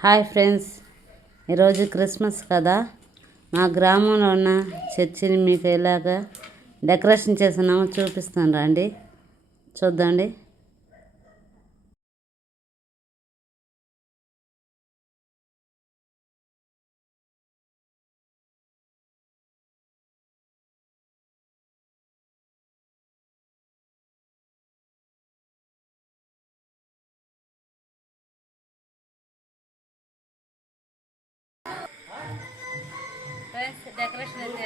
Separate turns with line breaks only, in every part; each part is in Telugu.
Hi friends. ఈరోజు క్రిస్మస్ కదా. మా గ్రామంలో ఉన్న చర్చిని మీకు ఎలాగ డెకరేషన్ చేస్తున్నామో చూపిస్తాను రండి. చూద్దండి. ఫ్రెండ్స్ డెకరేషన్ అయితే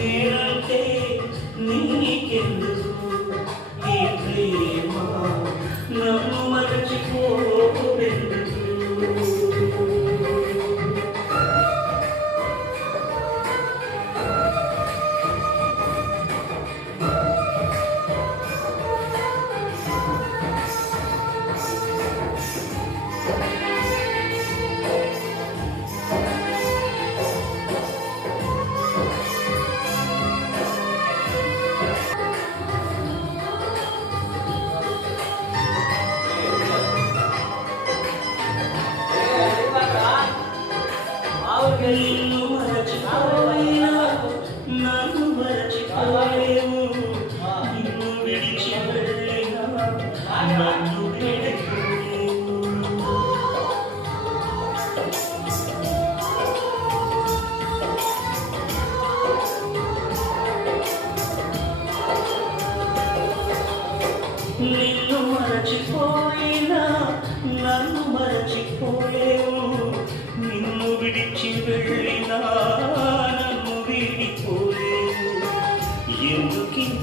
నేనంటే నీకెందుకు? ఈ ప్రేమ నన్ను మరచిపోవెందుకు? నిన్ను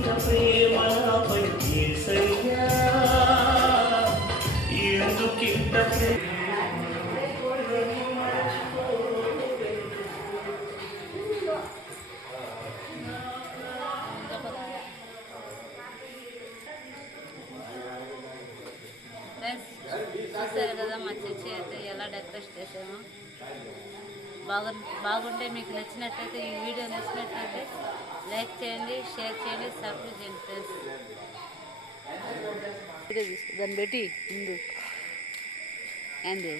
ప్రేమ ఎందుకింత ప్రేమ
చూసారు కదా మా చర్చి అయితే ఎలా డెకరేట్ చేసాము బాగు బాగుంటే మీకు నచ్చినట్లయితే ఈ వీడియో నచ్చినట్లయితే లైక్ చేయండి షేర్ చేయండి సబ్స్క్రైబ్ చేయండి ఫ్రెండ్స్ దాన్ని పెట్టి ముందు. ఏంది?